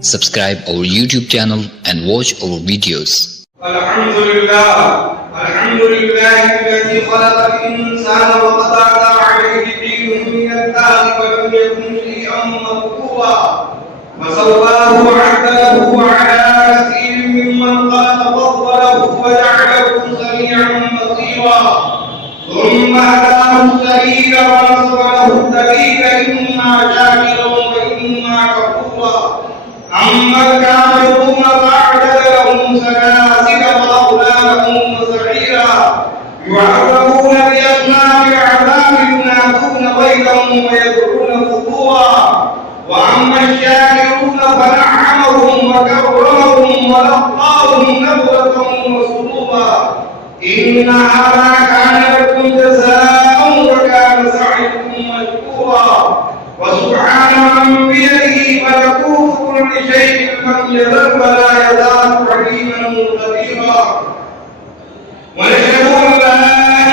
Subscribe our YouTube channel and watch our videos. الحمد لله الذي خلق الإنسان وقدر عليه حين من الدهر ولم يكن شيئا مذكورا وسواه وعدله على كثير ممن خلق فضله وجعله سميعا بصيرا ثم هداه السبيل ونصر له الدليل إما شاكرا وإما كفورا أما الكافرون فأعتد لهم سلاسل وأغلالا وسعيرا يعذبون بأسماء العذاب ينادون ويلهم ويدعون ثبورا وأما الشاكرون فنعمهم وكرمهم ولقاهم نظرة وسرورا إن هذا كان لكم جزاء وكان سعيكم مشكورا وسبحان من بيده ملكوت كل شيء لم يزل ولا يزال عليما قديرا ونشهد أن لا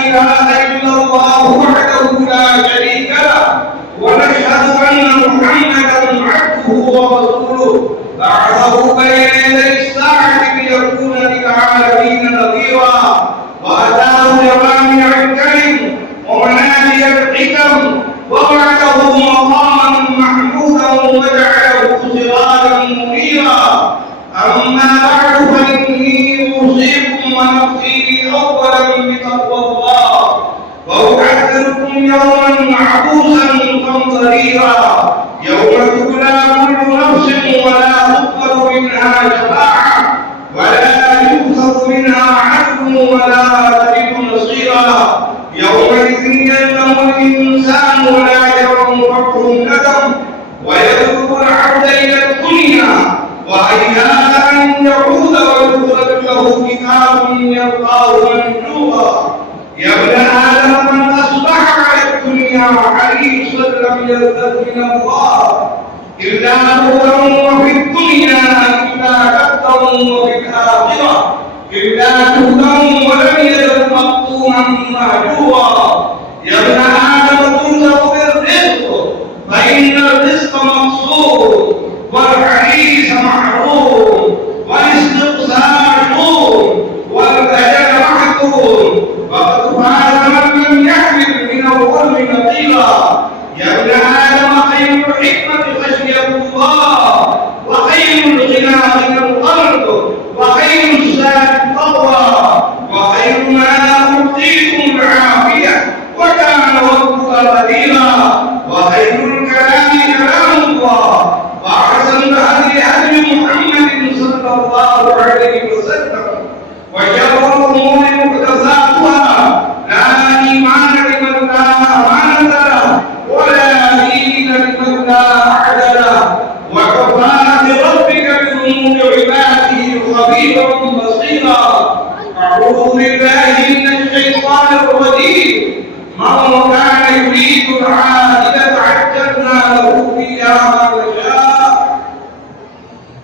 إله إلا الله وحده لا شريك له ونشهد أن محمدا عبده ورسوله بعثه بين يدي الساعة ليكون للعالمين نذيرا وأتاه جوامع الكلم ومنابع الحكم وبعثه مقاما محمودا وجعله سراجا منيرا أما بعد فإني أوصيكم ونفسي أولا بتقوى الله وأحذركم يوما عبوسا قمطريرا يوم تبلى كل نفس ولا تقبل منها شفاعة ولا يؤخذ منها عدل ولا تجد نصيرا يومئذ يندم الإنسان ولا ينفعه الندم ويذوق العبد إلى الدنيا وهيهات أن يعود ويخرج له كتاب يلقاه منشورا يا ابن آدم من أصبح على الدنيا حريصا لم يزدد من الله إلا هدى وفي الدنيا إلا كدا وفي الآخرة إلا هدى ولم يزد مقطوعا مهجورا يا ابن آدم ترزق بالرزق فإن الرزق مقصود والحديث محروم والاستقصاء شؤون والبيان محدود وقد فاز من لم يحمل من الظلم نقيرا يا ابن آدم خير الحكمة خشية الله وخير الغنى غنى القلب وخير الزاد التقوى وخير ما أعطيكم العافية وكان ربك قديرا وخير الكلام كلام الله وأحسن الهدي هدي محمد صلى الله عليه وسلم وشر الأمور محدثاتها لا إيمان لمن لا أمانة له ولا دين لمن لا عهد له وكفى بربك بذنوب عباده خبيرا بصيرا أعوذ بالله من الشيطان الرجيم من كان يريد العاجلة عجلنا له فيها ما نشاء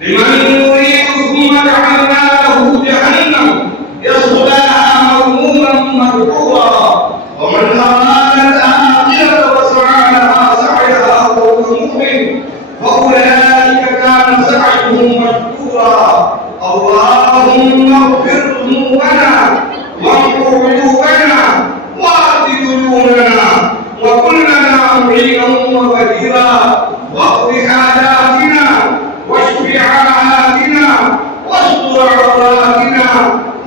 لمن يريد ثم جعلنا له جهنم يصلاها مذموما مدحورا ومن أراد الآخرة وسعى لها سعيها وهو مؤمن فأولئك كان سعيهم مشكورا اللهم اغفر ذنوبنا واغفر عيوبنا وآت ديوننا وكلنا معينا وبديرا واقض حاجاتنا واشف عاهاتنا واستر عوراتنا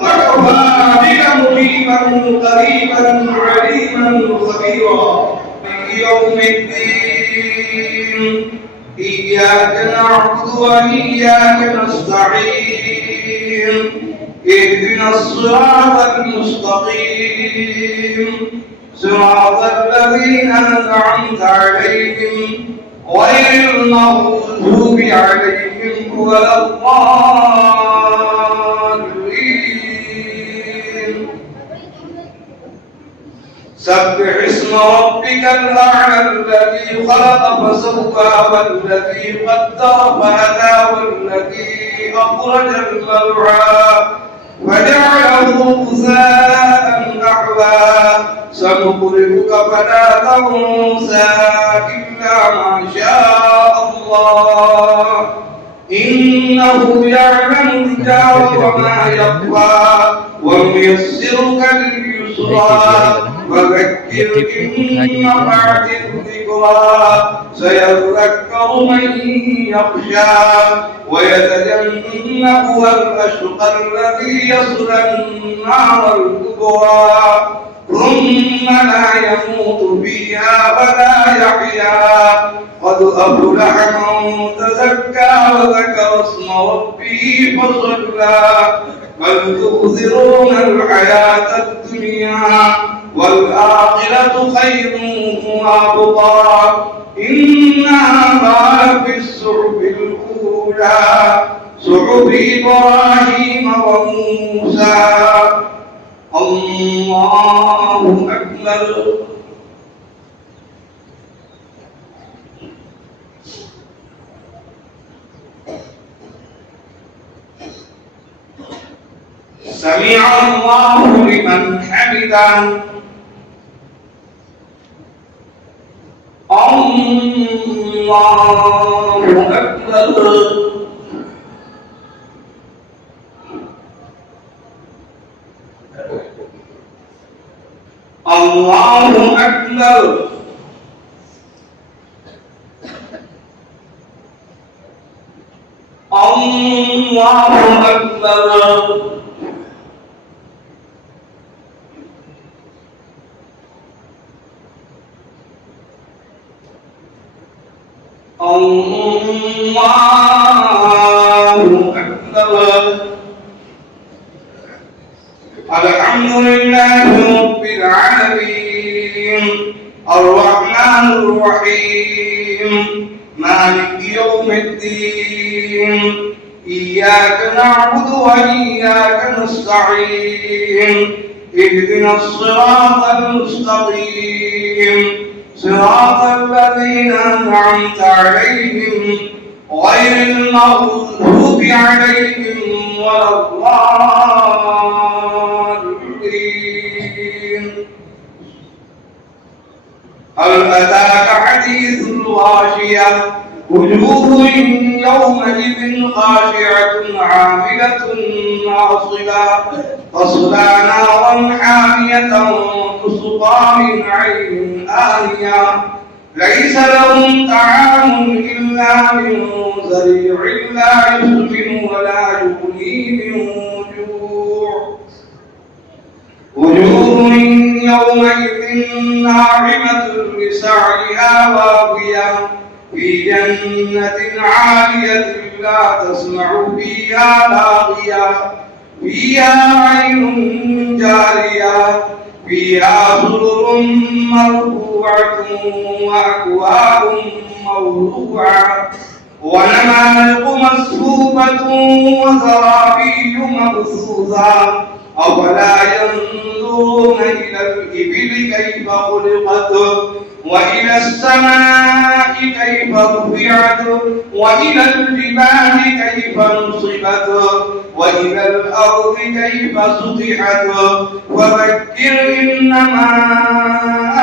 وكفى بك مجيبا قريبا عليما خبيرا يوم الدين إياك نعبد وإياك نستعين اهدنا الصراط المستقيم صراط الذين أنعمت عليهم غير المغضوب عليهم ولا الضالين سبح اسم ربك الأعلى الذي خلق فسوى والذي قدر فهدى والذي أخرج المرعى فجعله غثاء أحوى سنقرئك فلا تنسى إلا ما شاء الله إن إنه يعلم الجهر وما يخفى ونيسرك لليسرى فذكر إن نفعت الذكرى سيذكر من يخشى ويتجنبها الأشقى الذي يصلى النار الكبرى ثم لا يموت فيها ولا يحيا قد أفلح من تزكى وذكر اسم ربه فصلى بل تؤثرون الحياة الدنيا والآخرة خير وأبقى إن هذا في الصحف الأولى صحف إبراهيم وموسى. الله أكبر. سمع الله لمن حمده. الله أكبر. الله أكبر. الله أكبر. الله أكبر. الحمد لله رب العالمين الرحمن الرحيم مالك يوم الدين إياك نعبد وإياك نستعين اهدنا الصراط المستقيم صراط الذين أنعمت عليهم غير المغضوب عليهم ولا الضالين. هل أتاك حديث الغاشية وجوه يومئذ خاشعة عاملة ناصبة تصلى نارا حامية تسقى من عين آنية ليس لهم طعام إلا من ضريع لا يسمن ولا يغني من جوع وجوه يومئذ ناعمة لسعيها راضية في جنة عالية لا تسمع فيها لاغية فيها عين جارية فيها سرر مرفوعة وأكواب موضوعة ونمارق مصفوفة وزرابي مبثوثة أفلا ينظرون إلى الإبل كيف خلقت وإلى السماء كيف رفعت وإلى الجبال كيف نصبت وإلى الأرض كيف سطحت وذكر إنما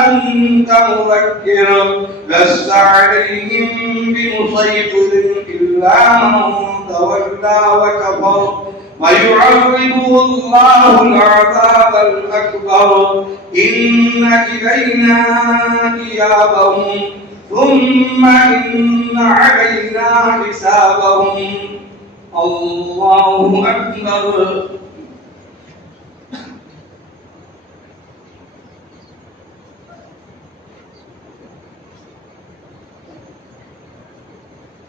أنت مذكر لست عليهم بمسيطر إلا من تولى وكفر ويعذبه الله العذاب الأكبر إن إلينا إيابهم ثم إن علينا حسابهم. الله أكبر.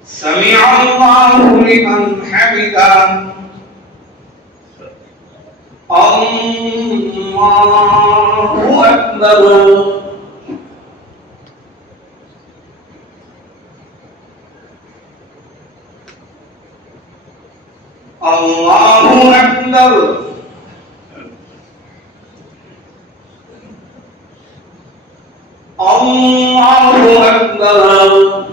سمع الله لمن حمده. الله أكبر. الله أكبر. الله أكبر.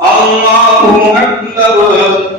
الله أكبر.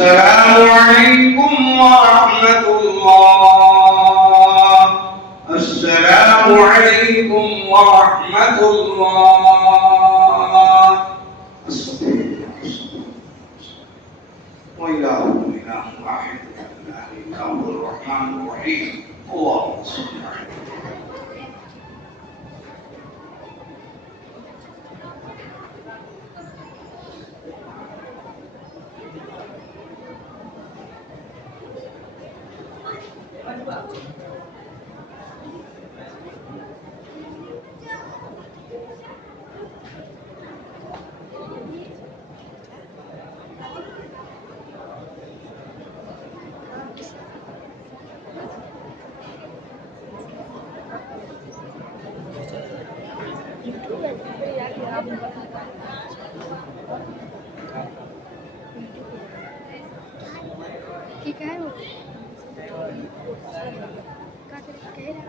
السلام عليكم ورحمة الله. السلام عليكم ورحمة الله. وإلهكم إله واحد لا إله إلا هو الرحمن الرحيم. اللهم صل على ठीक है वो का कह रहा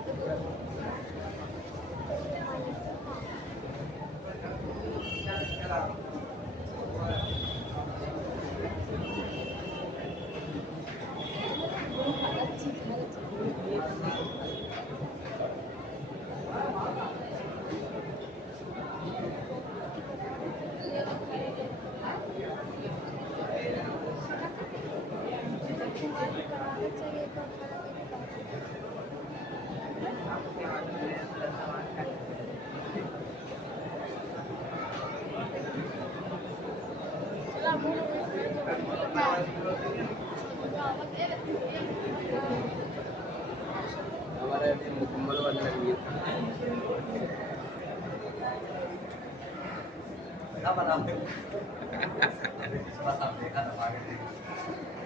Apa namanya? Pas sampai kata pakai.